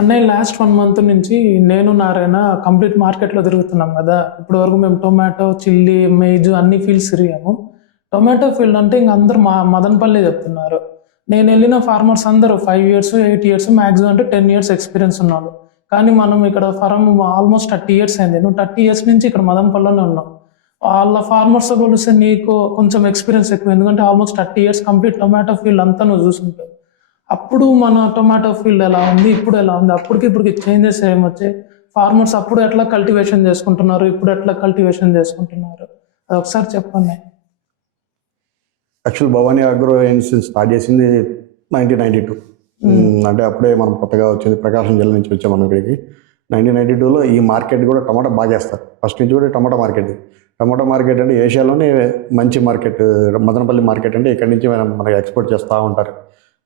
అన్నయ్య last one month నుంచి నేను నారాయణ కంప్లీట్ మార్కెట్లో తిరుగుతున్నాం కదా. ఇప్పటి వరకు మేము టొమాటో చిల్లీ మేజ్ అన్ని ఫీల్డ్స్ తిరిగాము. టొమాటో ఫీల్డ్ అంటే ఇంక అందరూ మా మదనపల్లి చెప్తున్నారు. నేను వెళ్ళిన ఫార్మర్స్ అందరూ five years eight years maximum అంటే టెన్ ఇయర్స్ ఎక్స్పీరియన్స్ ఉన్నాడు కానీ మనం ఇక్కడ ఫారం ఆల్మోస్ట్ థర్టీ ఇయర్స్ అయింది. నువ్వు థర్టీ ఇయర్స్ నుంచి ఇక్కడ మదనపల్లిలోనే ఉన్నావు. వాళ్ళ ఫార్మర్స్ పోలిస్తే నీకు కొంచెం ఎక్స్పీరియన్స్ ఎక్కువ. ఎందుకంటే almost thirty years complete tomato field అంతా నువ్వు చూసుంటావు. అప్పుడు మన టొమాటో ఫీల్డ్ ఎలా ఉంది ఇప్పుడు ఎలా ఉంది? అప్పటికి ఇప్పటికి చేంజెస్ ఏమొచ్చాయి ఫార్మర్స్ అప్పుడు ఎట్లా కల్టివేషన్ చేసుకుంటున్నారు? ఇప్పుడు ఎట్లా కల్టివేషన్ చేసుకుంటున్నారు? అది ఒకసారి చెప్పండి. Actual Bhavani agro agency start చేసింది నైన్టీన్ నైన్టీ టూ అంటే అప్పుడే మనం కొత్తగా వచ్చింది ప్రకాశం జిల్లా నుంచి వచ్చాం మనం ఇక్కడికి. నైన్టీన్ నైన్టీ టూలో ఈ మార్కెట్ కూడా టమాటా బాగా చేస్తారు. ఫస్ట్ నుంచి కూడా టమాటా మార్కెట్ టమాటా మార్కెట్ అంటే ఏషియాలోనే మంచి మార్కెట్ మదనపల్లి మార్కెట్ అంటే ఇక్కడి నుంచి మనం మనకి ఎక్స్పోర్ట్ చేస్తూ ఉంటారు.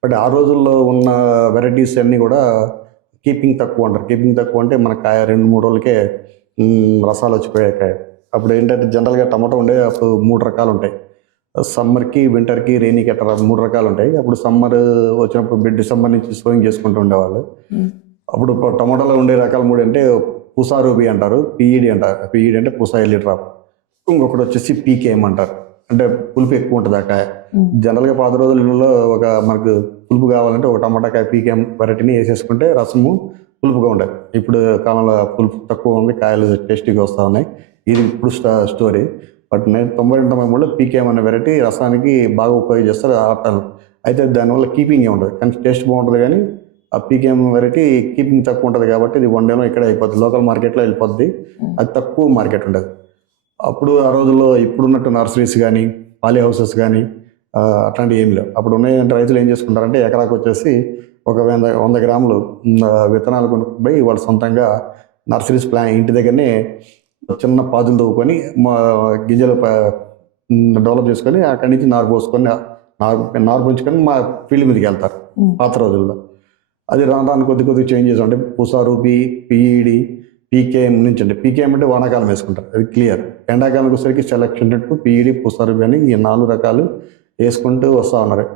బట్ ఆ రోజుల్లో ఉన్న వెరైటీస్ అన్నీ కూడా కీపింగ్ తక్కువ అంటారు. కీపింగ్ తక్కువ అంటే మన కాయ రెండు మూడు రోజులకే రసాలు వచ్చిపోయాయి కాయ. అప్పుడు ఏంటంటే జనరల్గా టమాటో ఉండే అప్పుడు మూడు రకాలు ఉంటాయి. సమ్మర్కి వింటర్కి రెయినీకి అట్లా మూడు రకాలు ఉంటాయి. అప్పుడు సమ్మర్ వచ్చినప్పుడు డిసెంబర్ నుంచి సోయింగ్ చేసుకుంటూ ఉండేవాళ్ళు. అప్పుడు టమాటాలో ఉండే రకాలు మూడు అంటే పూసా రూబీ అంటారు పిఈడి అంటారు. పిఈడి అంటే పూసా ఎల్లి డ్రాప్. ఇంకొకటి వచ్చేసి పీకేఎం అంటారు. అంటే పులుపు ఎక్కువ ఉంటుంది ఆ కాయ. జనరల్గా పాత రోజులలో ఒక మనకు పులుపు కావాలంటే ఒక టమాటా కాయ పీకేఎం వెరైటీని వేసేసుకుంటే రసము పులుపుగా ఉండదు. ఇప్పుడు కాలంలో పులుపు తక్కువ ఉంది కాయలు టేస్టీగా వస్తూ ఉన్నాయి. ఇది ఇప్పుడు స్టా స్టోరీ. బట్ నేను తొంభై రెండు తొంభై మూడులో పీకేఎం అనే వెరైటీ రసానికి బాగా ఉపయోగ చేస్తారు ఆటలు అయితే దానివల్ల కీపింగ్ ఉంటుంది కానీ టేస్ట్ బాగుంటుంది కానీ ఆ పీకేఎం వెరైటీ కీపింగ్ తక్కువ ఉంటుంది కాబట్టి ఇది వన్ డేలో ఇక్కడ అయిపోద్ది. లోకల్ మార్కెట్లో వెళ్ళిపోద్ది. అది తక్కువ మార్కెట్ ఉంటుంది అప్పుడు ఆ రోజుల్లో ఇప్పుడున్నట్టు నర్సరీస్ కానీ పాలీ హౌసెస్ కానీ అట్లాంటివి ఏమి లేవు. అప్పుడు ఉన్నాయంటే రైతులు ఏం చేసుకుంటారంటే ఎకరాకు వచ్చేసి ఒక వంద వంద గ్రాములు విత్తనాలు కొనుక్కుపోయి వాళ్ళు సొంతంగా నర్సరీస్ ప్లాన్ ఇంటి దగ్గరనే చిన్న పాదులు తవ్వుకొని మా గింజలు డెవలప్ చేసుకొని అక్కడి నుంచి నారు పోసుకొని నారు నారు పుంచుకొని మా ఫీల్డ్ మీదకి వెళ్తారు. పాత రోజుల్లో. అది రాను కొద్ది కొద్ది చేంజెస్ ఉంటాయి పుసారూపి పిఈడి పీకేఎం నుంచి అంటే పీకేఎం అంటే వానాకాలం వేసుకుంటారు. అది క్లియర్. ఎండాకాలం వచ్చేసరికి సెలక్షన్ పిఈడి పుసారూపి అని ఈ నాలుగు రకాలు వేసుకుంటూ వస్తూ ఉన్నారు.